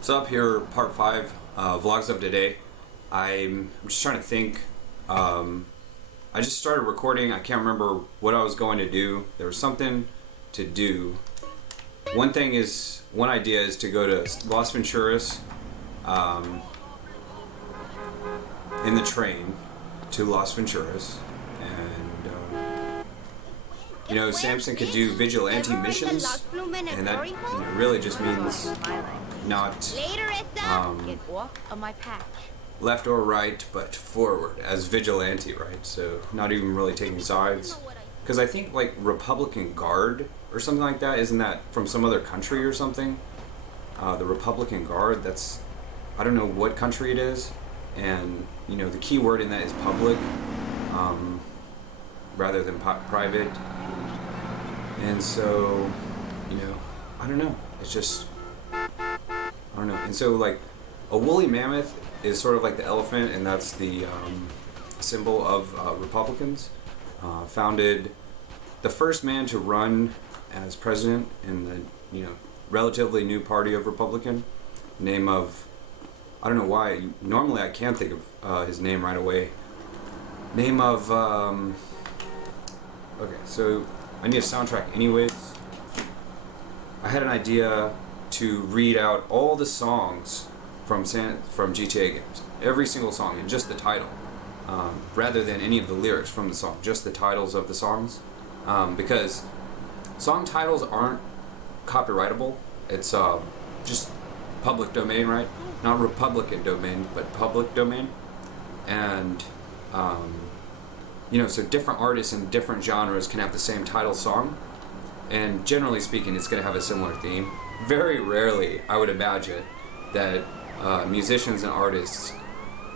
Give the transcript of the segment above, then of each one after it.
So up here, part 5, vlogs of today. I'm just trying to think. I just started recording. I can't remember what I was going to do. There was something to do. One idea is to go to Las Venturas in the train to Las Venturas, and Samson could do vigilante missions, and that really just means not left or right, but forward as vigilante, right? So not even really taking sides, because I think like Republican Guard or something like that, isn't that from some other country or something? The Republican Guard, I don't know what country it is, and the key word in that is public, rather than private. And so I don't know, it's just I don't know. And so like a woolly mammoth is sort of like the elephant, and that's the symbol of Republicans. Founded the first man to run as president in the relatively new party of Republican. Name of, I don't know why. Normally I can't think of his name right away. Name of okay, so I need a soundtrack anyways. I had an idea to read out all the songs from GTA games, every single song, and just the title, rather than any of the lyrics from the song, just the titles of the songs, because song titles aren't copyrightable. It's just public domain, right? Not Republican domain, but public domain. And so different artists in different genres can have the same title song, and generally speaking, it's going to have a similar theme. Very rarely, I would imagine, that musicians and artists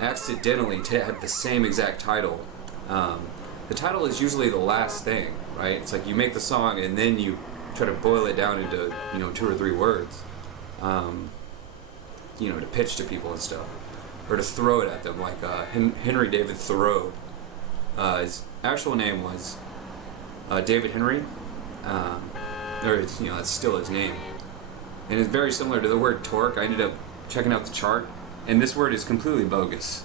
accidentally have the same exact title. The title is usually the last thing, right? It's like you make the song and then you try to boil it down into 2 or 3 words, to pitch to people and stuff, or to throw it at them, like Henry David Thoreau. His actual name was David Henry, that's still his name, and it's very similar to the word torque. I ended up checking out the chart, and this word is completely bogus.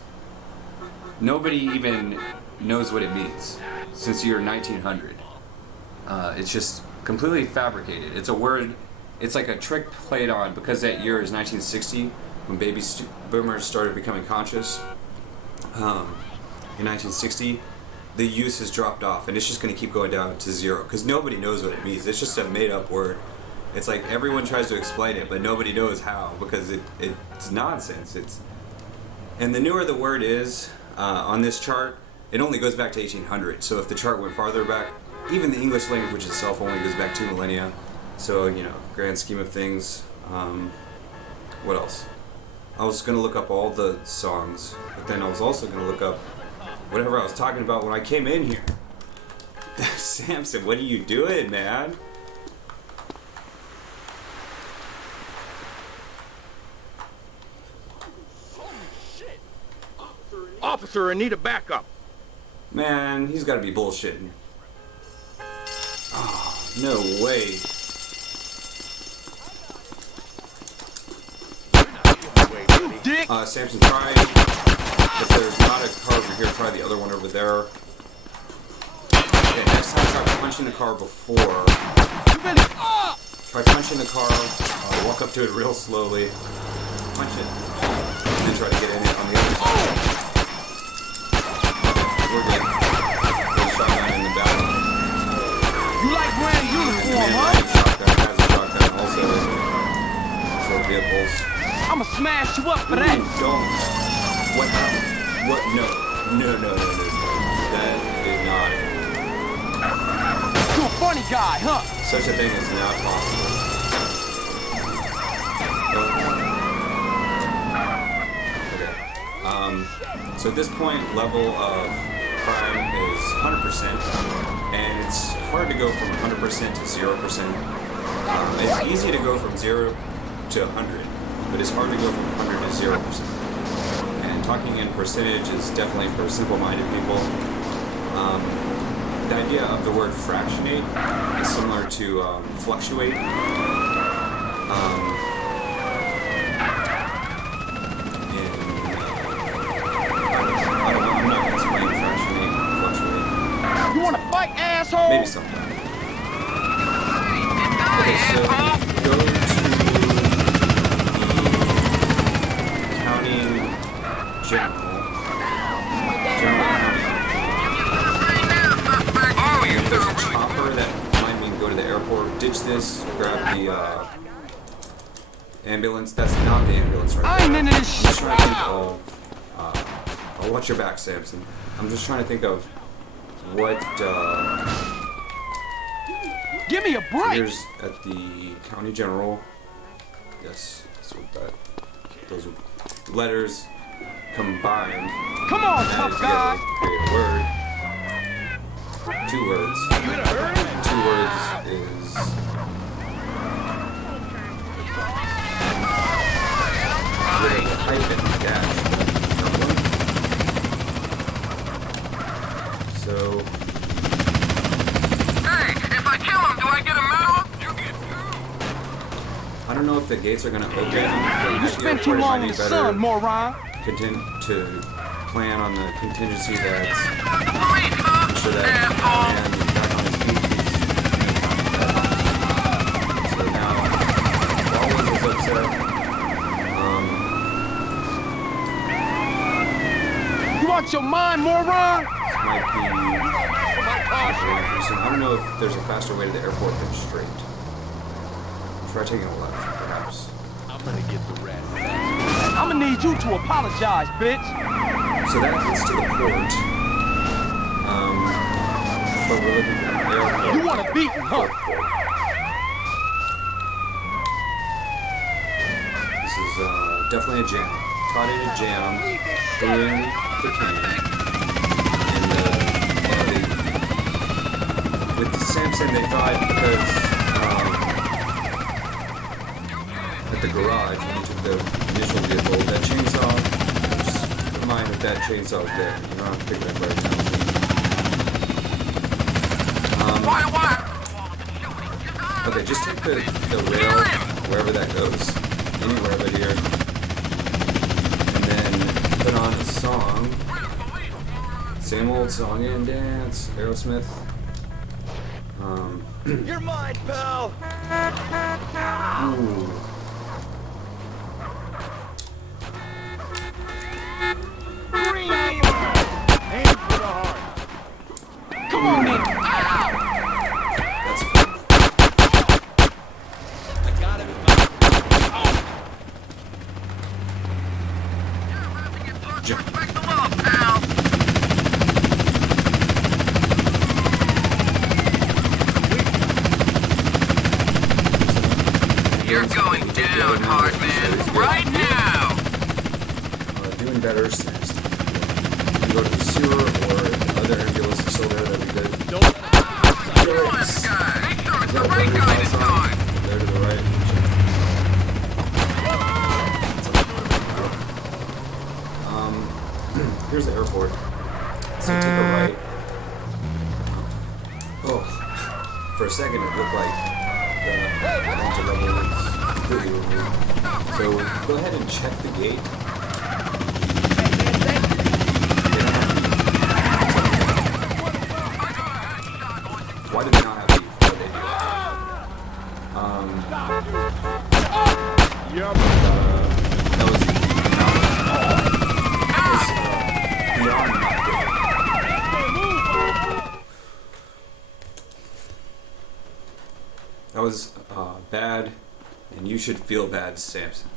Nobody even knows what it means since the year 1900. It's just completely fabricated. It's a word. It's like a trick played on, because that year is 1960, when baby boomers started becoming conscious. In 1960, the use has dropped off, and it's just going to keep going down to 0, because nobody knows what it means. It's just a made-up word. It's like everyone tries to explain it, but nobody knows how, because it's nonsense. And the newer the word is on this chart, it only goes back to 1800. So if the chart went farther back, even the English language itself only goes back 2 millennia. So grand scheme of things. What else? I was gonna look up all the songs, but then I was also gonna look up whatever I was talking about when I came in here. Samson, what are you doing, man? Officer, I need a backup. Man, he's gotta be bullshitting. Oh, no way. Samson, try, if there's not a car over here, try the other one over there. Okay, next time try punching the car before. Try punching the car, walk up to it real slowly, punch it, and then try to get in it on the other side. We're good. There's a shotgun in the back. You like wearing uniform, huh? Shotgun has a shotgun also in patrol vehicles. I'ma smash you up for that. Don't. What happened? What? No. That did not. You a funny guy, huh? Such a thing is not possible. Okay. So at this point, level of crime is 100%, and it's hard to go from 100% to 0%. It's easy to go from 0 to 100, but it's hard to go from 100 to 0%. And talking in percentage is definitely for simple-minded people. The idea of the word fractionate is similar to fluctuate. Ambulance. That's not the ambulance right I ain't there. into this I'm shit. just trying to think of. Oh, watch your back, Samson. I'm just trying to think of what. Give me a break. Here's at the county general. Yes, that's what that. Those are letters combined. Come on, Added tough together guy. to create a word. 2 words. You in a hurry? 2 words is. With a hyphen dash. Not one. So. Hey, if I kill him, do I get a medal? I don't know if the gates are gonna open. You spent too long in the sun, moron. To plan on the contingency that's Police, huh? so that Asshole. man is back on his feet. So now, Rollins is upset. You out your mind, moron? This might be. So I don't know if there's a faster way to the airport than straight. Try taking a left, perhaps. I'm gonna get the rat. I'm gonna need you to apologize, bitch. So that leads to the port. But we're looking for an airport. You want a beating, huh? This is definitely a jam. Caught in a jam during the can. And with the Samson, they thought because at the garage when you took the initial vehicle, that chainsaw. Just keep in mind that chainsaw is there. You don't have to pick it up right now. Okay, just take the rail wherever that goes. Anywhere but here. And then put on a song. Same old song and dance. Aerosmith. You're mine, pal. Ooh. Aim for the heart. Come on, then. That's cool. I got it. Jump. Respect the law, pal. You're going down, hard man. Right now. Doing better is next. You go to the sewer or the other ambulance is still there, that'd be good. Don't let Kill this guy. Make sure Is it's the that right Burger guy House this on? time. There to the right. Here's the airport. So take a right. Oh, for a second it looked like the launch level was completely removed. So go ahead and check the gate. Why do they not have beef? What did they do? Yup. That was beyond not good. That was bad, and you should feel bad, Samson.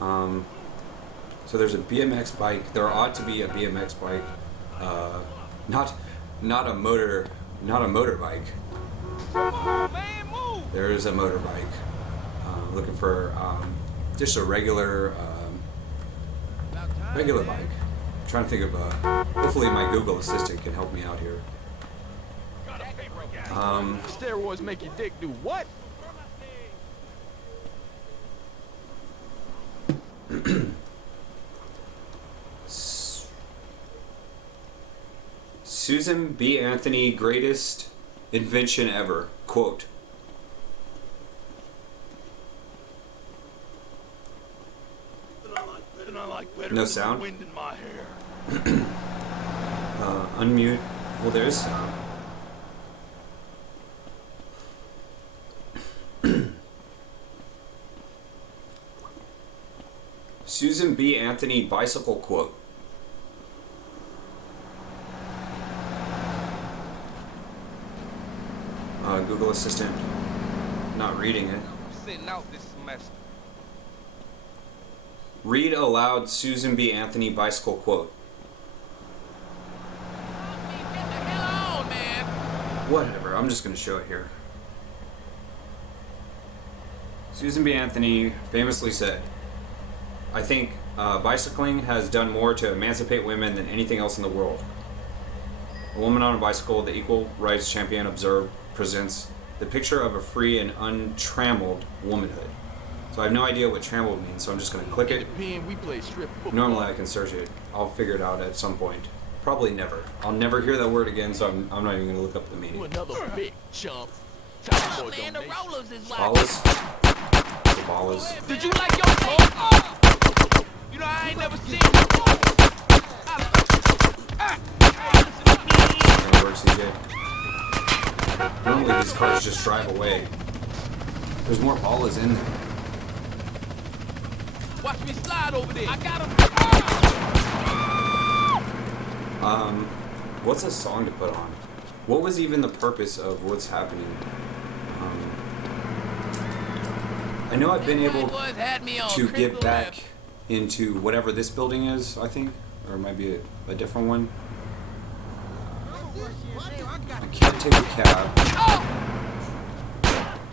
So there's a BMX bike. There ought to be a BMX bike, not a motorbike. There is a motorbike. Looking for just a regular bike. Trying to think of hopefully my Google Assistant can help me out here. Steroids make your dick do what? Susan B. Anthony, greatest invention ever. Quote. No sound? Wind in my hair. Unmute. Well, there's sound. Susan B. Anthony bicycle quote. Google Assistant not reading it. Sitting out this semester. Read aloud Susan B. Anthony bicycle quote. Whatever, I'm just going to show it here. Susan B. Anthony famously said, I think bicycling has done more to emancipate women than anything else in the world. A woman on a bicycle, the equal rights champion observed, presents the picture of a free and untrammeled womanhood. So I have no idea what trammeled means, so I'm just going to click it. Normally I can search it. I'll figure it out at some point. Probably never. I'll never hear that word again, so I'm not even going to look up the meaning. Another big chump. Man, the rollers is like... Ballas? The ballas. Did you like your song? You know, I ain't never seen you before. Gonna work, CJ. Normally these cars just drive away. There's more ballas in there. Watch me slide over there. I got him. What's a song to put on? What was even the purpose of what's happening? I know I've been able to get back into whatever this building is, I think, or it might be a different one. I can't take a cab.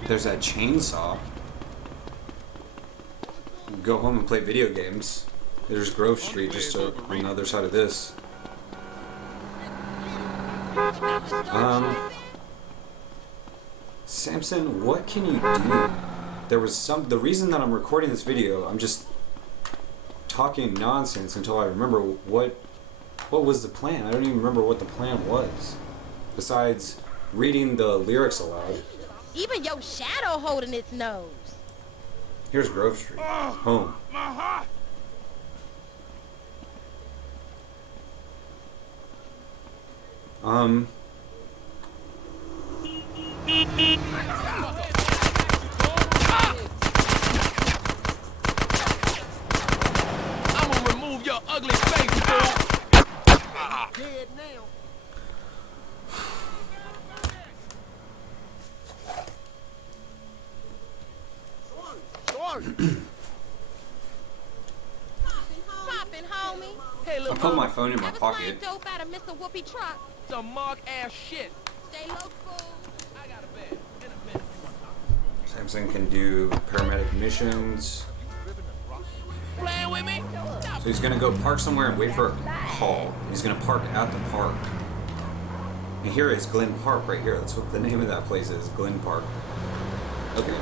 There's that chainsaw. Go home and play video games. There's Grove Street just on the other side of this. Samson, what can you do? There was the reason that I'm recording this video, I'm just talking nonsense until I remember what was the plan. I don't even remember what the plan was. Besides reading the lyrics aloud. Even your shadow holding its nose. Here's Grove Street. Home. My heart. I'm gonna remove your ugly face, fool. Dead now. Poppin', homie. Hey, I little put my mama, phone in my Ever pocket. slide dope out of Mr. Whoopi truck? some mark ass shit. Stay low, fool. I got a bed. In a minute. Samson can do paramedic missions. Playing with me? So he's gonna go park somewhere and wait for a call. He's gonna park at the park. And here is Glen Park right here. That's what the name of that place is, Glen Park. Okay.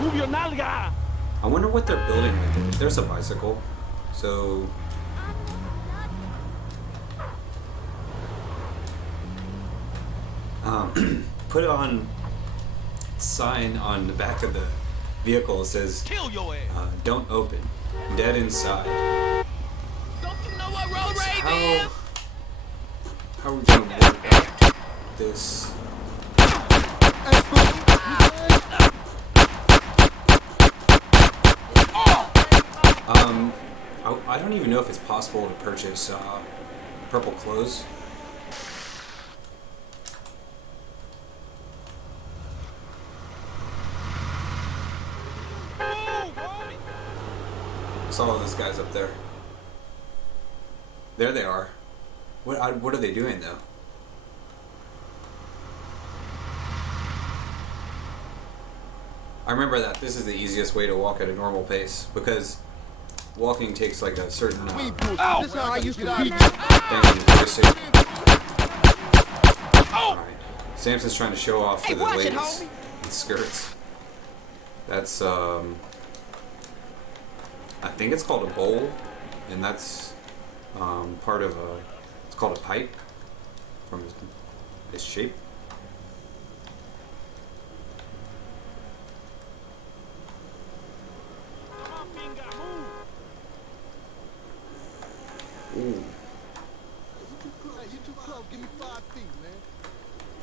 Move your nalga. I wonder what they're building right there. There's a bicycle. So put it on sign on the back of the vehicle. It says Kill your ass. don't open. Dead inside. Don't you know what road rage How is? are we gonna work out this? I don't even know if it's possible to purchase purple clothes. I saw all those guys up there. There they are. What are they doing though? I remember that this is the easiest way to walk at a normal pace because walking takes like a certain thing to Alright. Samson's trying to show off for the ladies in skirts. That's I think it's called a bowl, and that's part of a, it's called a pipe from this shape. Ooh.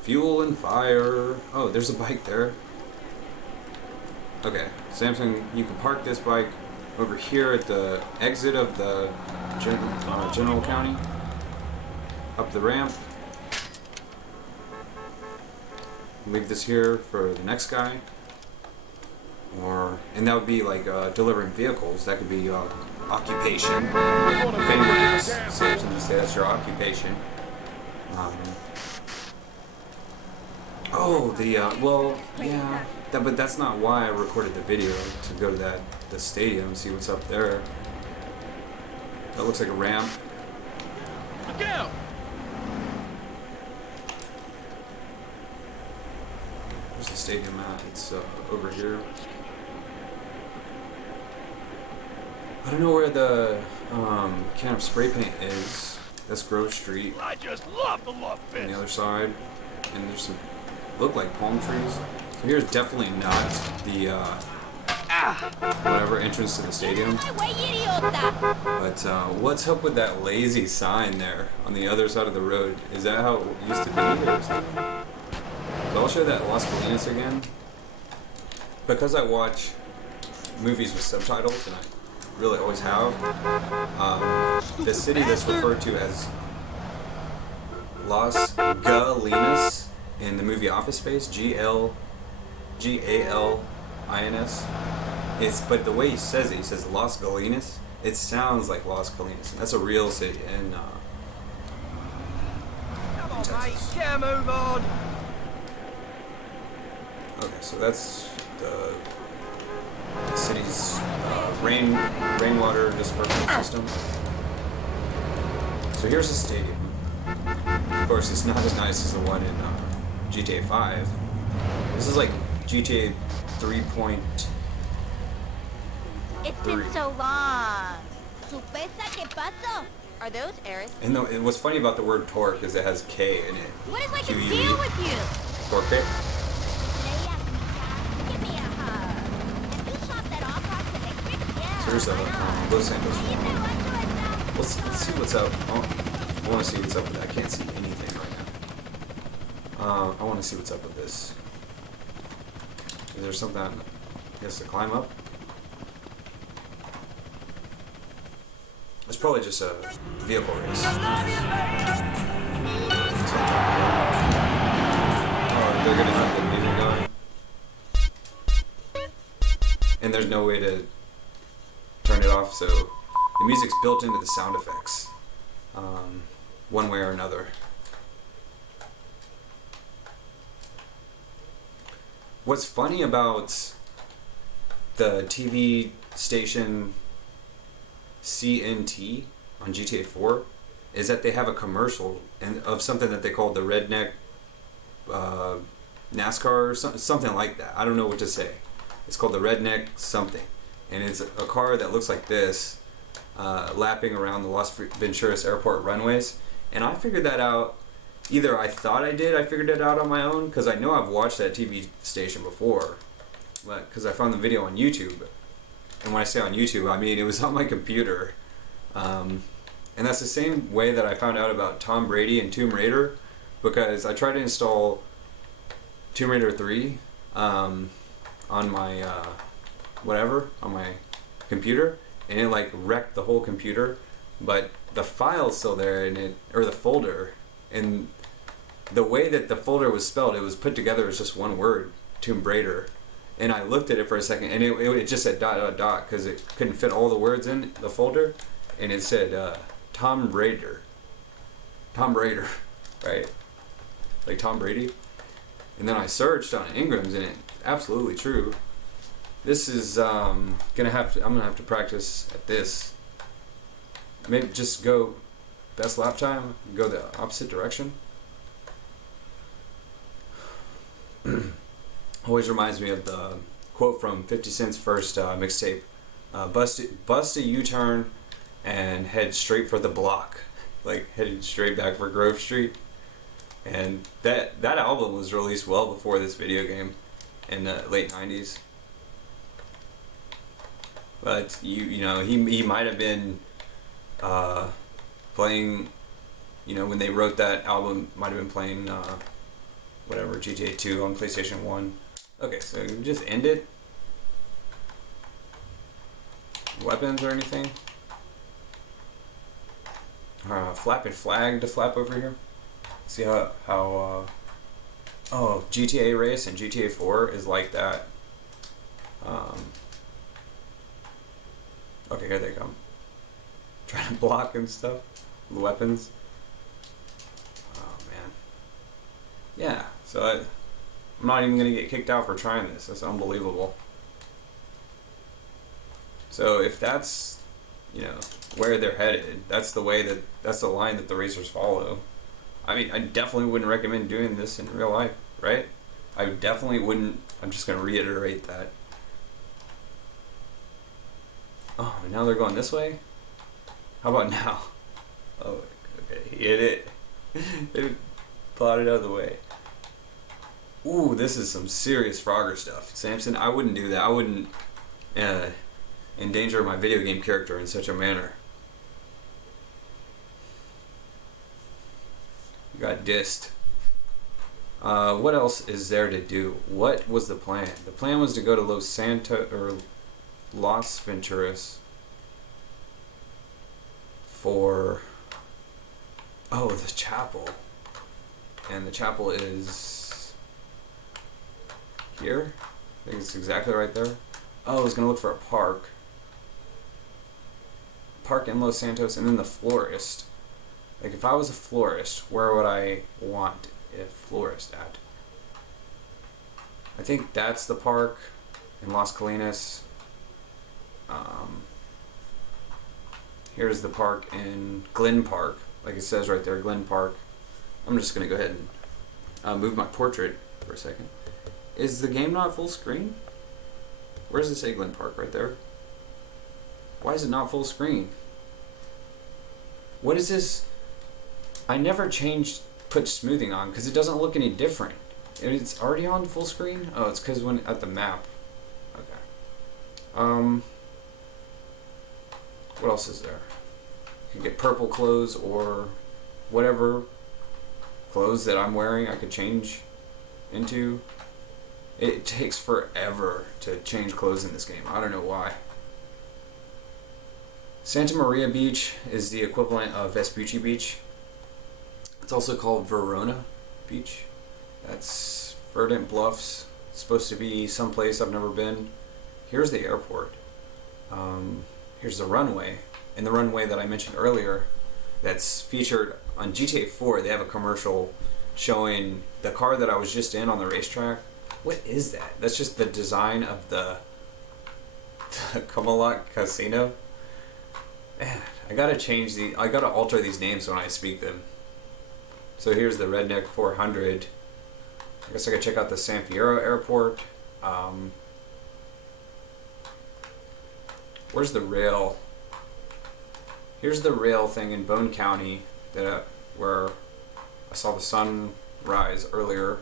Fuel and fire. Oh, there's a bike there. Okay, Samson, you can park this bike over here at the exit of the General County. Up the ramp. Leave this here for the next guy. And that would be like delivering vehicles. That could be occupation. If anyone asks, Samson, you say that's your occupation. Well, yeah, but that's not why I recorded the video, to go to the stadium and see what's up there. That looks like a ramp. Look out! Where's the stadium at? It's over here. I don't know where the can of spray paint is. That's Grove Street. I just love the love On fist. the other side, and there's some look like palm trees. So here's definitely not the whatever entrance to the stadium. Güey, idiota. But what's up with that lazy sign there on the other side of the road? Is that how it used to be or something? So I'll show that Las Colinas again. Because I watch movies with subtitles, and I really always have, the city that's referred to as Las Galinas in the movie Office Space, Galins. But the way he says it, he says Las Galinas. It sounds like Las Colinas, and that's a real city in Texas. Get a move on. Okay, so that's the city's rainwater dispersal system. So here's the stadium. Of course, it's not as nice as the one in GTA 5. This is like GTA 3. It's been so long. Supesa que paso? Are those Eris? And what's funny about the word torque is it has K in it. What is like the QUE. deal with you? Torque. Leia, give me a hug. If you shop that off rock to the quick, yeah. So here's Los Santos. You say what to yourself? Let's see what's up. I want to see what's up with that. I can't see anything right now. I want to see what's up with this. Is there something I guess to climb up? It's probably just a vehicle race. Oh, they're gonna have the music going. And there's no way to turn it off, so the music's built into the sound effects. One way or another. What's funny about the TV station CNT on GTA 4 is that they have a commercial of something that they call the Redneck NASCAR or something like that. I don't know what to say. It's called the Redneck something, and it's a car that looks like this, lapping around the Las Venturas Airport runways. And I figured that out. Either I thought I figured it out on my own, because I know I've watched that TV station before, but because I found the video on YouTube. And when I say on YouTube, I mean it was on my computer. And that's the same way that I found out about Tom Brady and Tomb Raider, because I tried to install Tomb Raider 3 on my on my computer, and it like wrecked the whole computer, but the file's still there, and the folder, and the way that the folder was spelled, it was put together as just one word, Tomb Raider. And I looked at it for a second, and it just said ... because it couldn't fit all the words in the folder, and it said Tom Raider, right? Like Tom Brady. And then I searched on Ingram's, and it's absolutely true. This is I'm gonna have to practice at this. Maybe just go best lap time, go the opposite direction. Always reminds me of the quote from 50 Cent's first mixtape, bust a U-turn and head straight for the block, like headed straight back for Grove Street. And that album was released well before this video game in the late 90s. But you know he might have been playing, when they wrote that album, might have been playing whatever, GTA 2 on PlayStation 1. Okay, so you just end it. Weapons or anything? Flapping flag to flap over here. See how GTA race and GTA 4 is like that. Okay, here they come. trying to block and stuff. The weapons. Oh man. Yeah, so I'm not even gonna get kicked out for trying this. That's unbelievable. So if that's, you know, where they're headed, that's the line that the racers follow. I mean, I definitely wouldn't recommend doing this in real life, right? I definitely wouldn't. I'm just gonna reiterate that. Oh, now they're going this way? How about now? Oh, okay, he hit it. It plotted out of the way. Ooh, this is some serious Frogger stuff. Samson, I wouldn't do that. I wouldn't endanger my video game character in such a manner. You got dissed. What else is there to do? What was the plan? The plan was to go to Las Venturas for the chapel. And the chapel is here? I think it's exactly right there. Oh, I was gonna look for a park. Park in Los Santos, and then the florist. Like, if I was a florist, where would I want a florist at? I think that's the park in Las Colinas. Here's the park in Glen Park. Like it says right there, Glen Park. I'm just going to go ahead and move my portrait for a second. Is the game not full screen? Where does it say Glen Park? Right there. Why is it not full screen? What is this? I never put smoothing on because it doesn't look any different. It's already on full screen? Oh, it's because when at the map. Okay. What else is there? You can get purple clothes or whatever clothes that I'm wearing I could change into. It takes forever to change clothes in this game. I don't know why. Santa Maria Beach is the equivalent of Vespucci Beach. It's also called Verona Beach. That's Verdant Bluffs. It's supposed to be someplace I've never been. Here's the airport. Here's the runway. And the runway that I mentioned earlier that's featured on GTA 4, they have a commercial showing the car that I was just in on the racetrack. What is that? That's just the design of the Camelot Casino. Man, I gotta alter these names when I speak them. So here's the Redneck 400. I guess I could check out the San Fierro Airport. Where's the rail? Here's the rail thing in Bone County where I saw the sun rise earlier.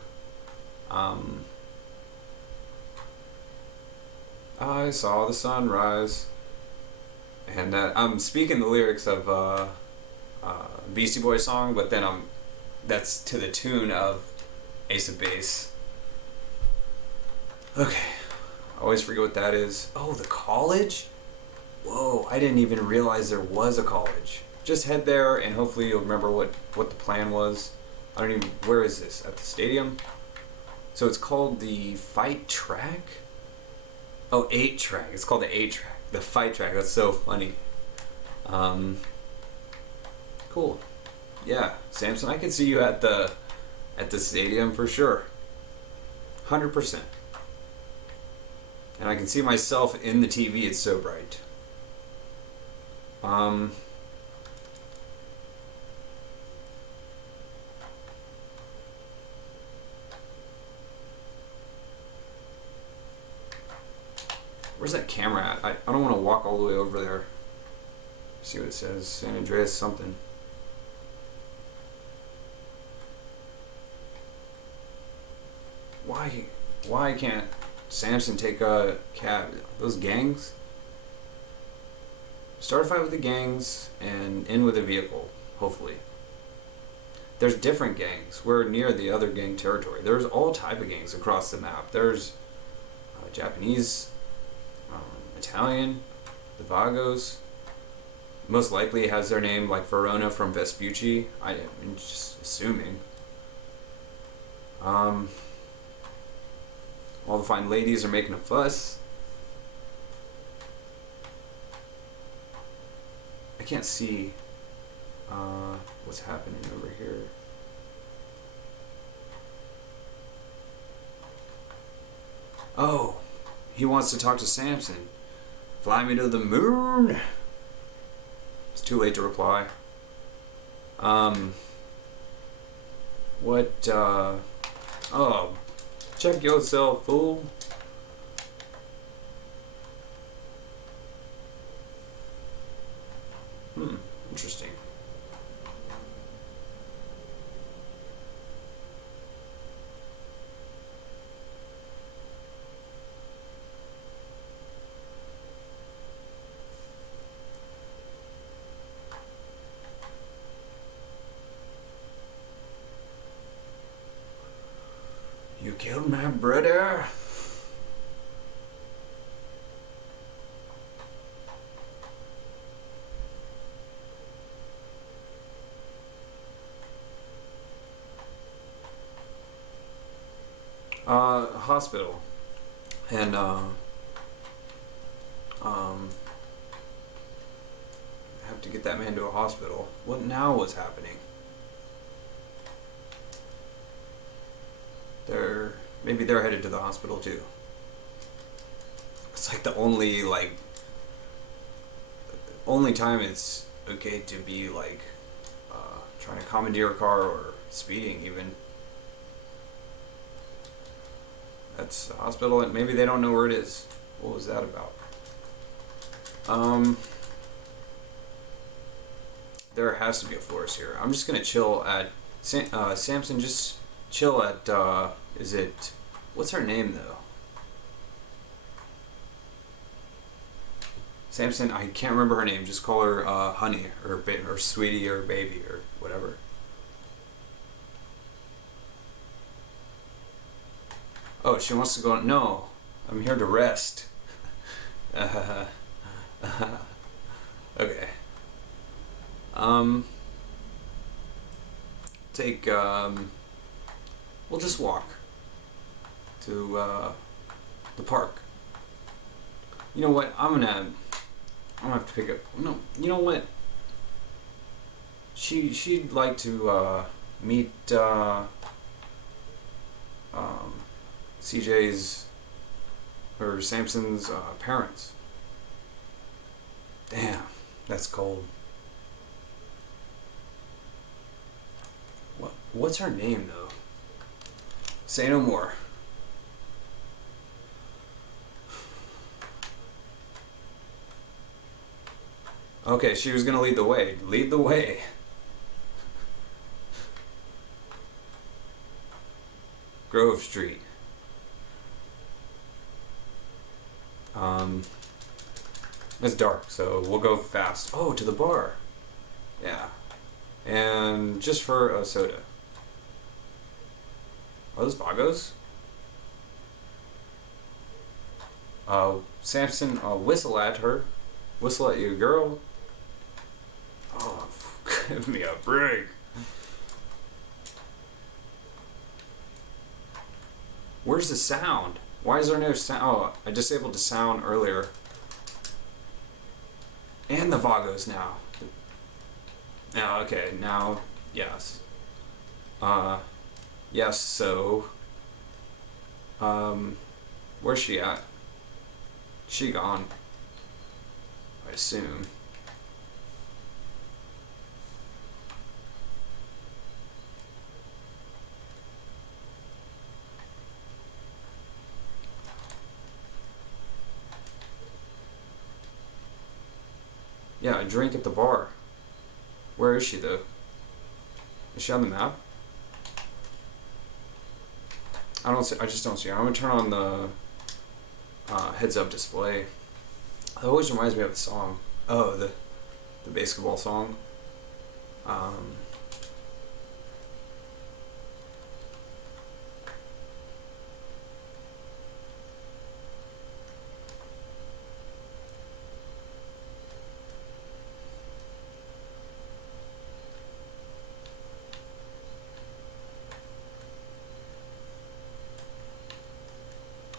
I saw the sunrise. And I'm speaking the lyrics of Beastie Boys song, but then that's to the tune of Ace of Base. Okay, I always forget what that is. Oh, the college? Whoa, I didn't even realize there was a college. Just head there and hopefully you'll remember what the plan was. Where is this? At the stadium? So it's called the Fight Track? Oh, 8 Track. It's called the 8 Track. The Fight Track. That's so funny. Cool. Yeah, Samson, I can see you at the stadium for sure. 100%. And I can see myself in the TV. It's so bright. Where's that camera at? I don't want to walk all the way over there. See what it says. San Andreas something. Why can't Samson take a cab? Those gangs? Start a fight with the gangs and end with a vehicle, hopefully. There's different gangs. We're near the other gang territory. There's all type of gangs across the map. There's Japanese, Italian, the Vagos. Most likely has their name like Verona from Vespucci. I'm just assuming. All the fine ladies are making a fuss. I can't see what's happening over here. Oh, he wants to talk to Samson. Fly me to the moon. It's too late to reply. What, oh, check yourself, fool. Interesting. You killed my brother. Hospital. And, I have to get that man to a hospital. What now was happening? Maybe they're headed to the hospital too. It's like the only time it's okay to be like, trying to commandeer a car or speeding even. That's the hospital, and maybe they don't know where it is. What was that about? There has to be a florist here. I'm just gonna chill at Samson. Just chill at. Is it? What's her name though? Samson. I can't remember her name. Just call her Honey or Sweetie or Baby or whatever. Oh, she wants to go. No, I'm here to rest. Okay. We'll just walk to the park. You know what? I'm gonna have to pick up. No, you know what? She'd like to meet CJ's or Samson's parents. Damn, that's cold. What's her name though? Say no more. Okay, she was gonna lead the way. Lead the way. Grove Street. It's dark, so we'll go fast. Oh, to the bar. Yeah. And just for a soda. Are those Vagos? Samson, whistle at her. Whistle at you, girl. Oh, give me a break. Where's the sound? Why is there no sound? Oh, I disabled the sound earlier. And the Vagos now. Oh, okay, now, yes. Yes, so... where's she at? She gone. I assume. Yeah, a drink at the bar. Where is she though? Is she on the map? I just don't see her. I'm gonna turn on the heads up display. It always reminds me of a song. Oh, the basketball song.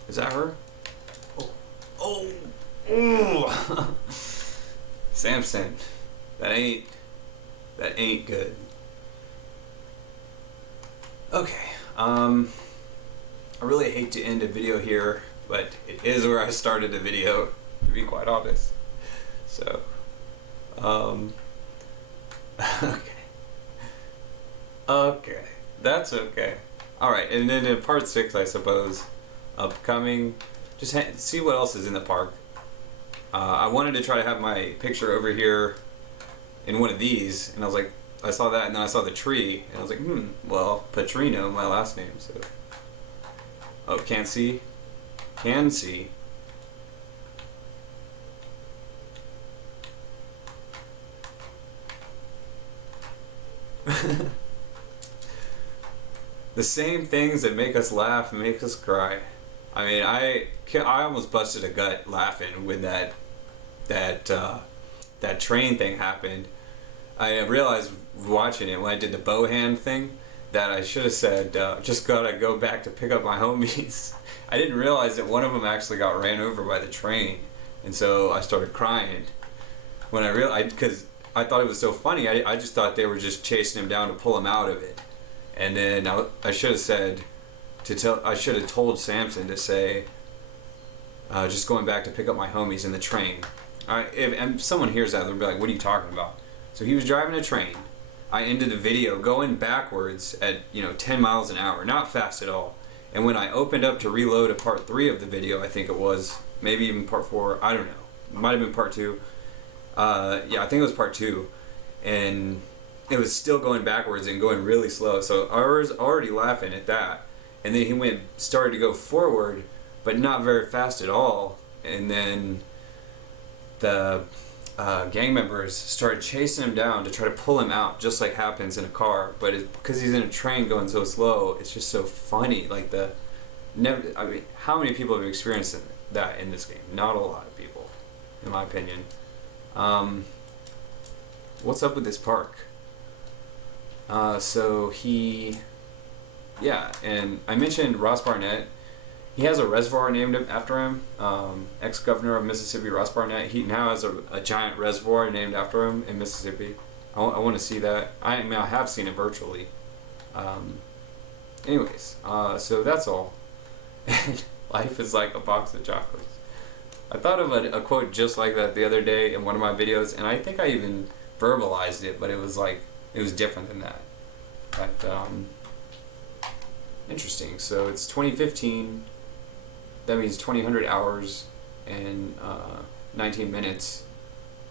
Is that her? Oh. Oh. Samson. That ain't good. Okay. I really hate to end a video here, but it is where I started the video, to be quite honest. So, okay, that's okay. All right, and then in part 6, I suppose, upcoming, just see what else is in the park. I wanted to try to have my picture over here in one of these, and I was like, I saw that, and then I saw the tree, and I was like, well, Petrino, my last name, so. Oh, can't see? Can see. The same things that make us laugh make us cry. I mean, I almost busted a gut laughing when that train thing happened. I realized watching it when I did the bow hand thing that I should have said, just gotta go back to pick up my homies. I didn't realize that one of them actually got ran over by the train, and so I started crying when I realized, because I thought it was so funny. I just thought they were just chasing him down to pull him out of it, and then I should have said I should have told Samson to say, just going back to pick up my homies in the train. If someone hears that, they'll be like, "What are you talking about?" So he was driving a train. I ended the video going backwards at 10 miles an hour, not fast at all. And when I opened up to reload a part 3 of the video, I think it was, maybe even part 4, I don't know. It might have been part 2. Yeah, I think it was part 2. And it was still going backwards and going really slow. So I was already laughing at that. And then he started to go forward, but not very fast at all. And then the gang members started chasing him down to try to pull him out, just like happens in a car. But because he's in a train going so slow, it's just so funny. Like I mean, how many people have experienced that in this game? Not a lot of people, in my opinion. What's up with this park? Yeah, and I mentioned Ross Barnett. He has a reservoir named after him. Ex-governor of Mississippi, Ross Barnett. He now has a giant reservoir named after him in Mississippi. I want to see that. I mean, I have seen it virtually. Anyways, so that's all. Life is like a box of chocolates. I thought of a quote just like that the other day in one of my videos, and I think I even verbalized it, but it was different than that. But, interesting. So it's 2015. That means 2,000 hours and 19 minutes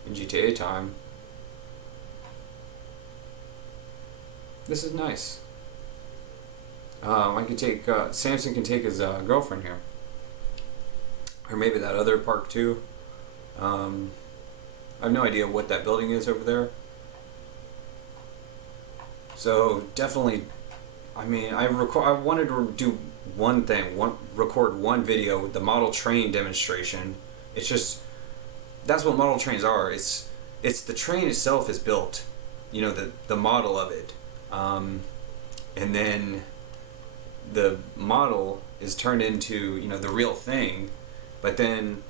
in GTA time. This is nice. I could take Samson can take his girlfriend here, or maybe that other park too. I have no idea what that building is over there. So definitely, I mean, I wanted to do one thing, record one video with the model train demonstration. It's just, that's what model trains are. It's the train itself is built, the model of it, and then the model is turned into the real thing. But then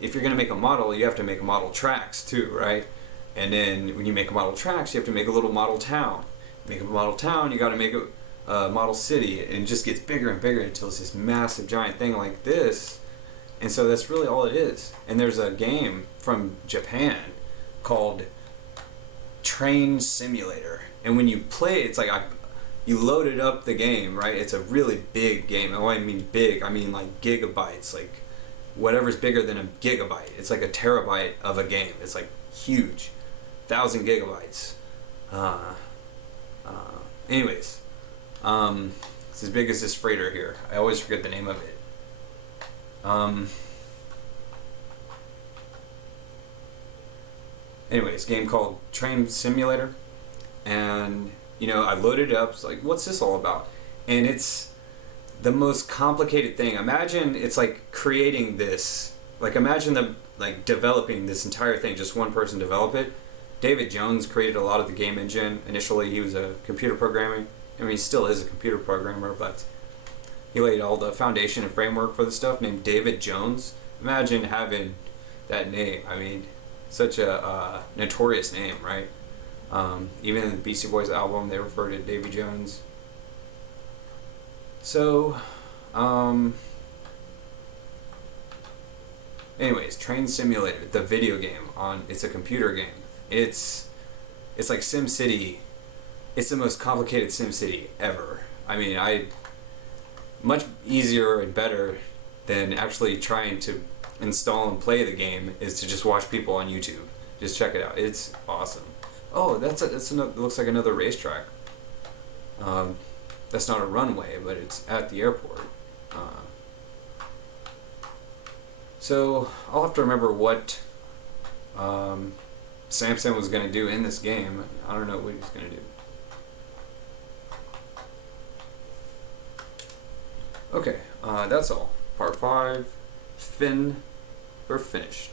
if you're gonna make a model, you have to make a model tracks too, right? And then when you make a model tracks, you have to make a little model town. Make a model town, you got to make a model city, and it just gets bigger and bigger until it's this massive giant thing like this. And so that's really all it is. And there's a game from Japan called Train Simulator, and when you play, it's like you loaded up the game, right? It's a really big game. And when I mean big, I mean like gigabytes, like whatever's bigger than a gigabyte. It's like a terabyte of a game. It's like huge, 1,000 gigabytes. Anyways, it's as big as this freighter here. I always forget the name of it. Anyways, game called Train Simulator, and I loaded it up. It's like, what's this all about? And it's the most complicated thing. Imagine it's like creating this. Like imagine them like developing this entire thing. Just one person develop it. David Jones created a lot of the game engine. Initially, he was a computer programmer. I mean, he still is a computer programmer, but he laid all the foundation and framework for the stuff, named David Jones. Imagine having that name. I mean, such a notorious name, right? Even in the Beastie Boys album, they refer to Davy Jones. So, anyways, Train Simulator, the video game it's a computer game. It's like SimCity. It's the most complicated SimCity ever. I mean, much easier and better than actually trying to install and play the game is to just watch people on YouTube. Just check it out. It's awesome. Oh, that's looks like another racetrack. That's not a runway, but it's at the airport. So I'll have to remember what Samson was going to do in this game. I don't know what he's going to do. Okay, that's all. Part 5, Finn, we're finished.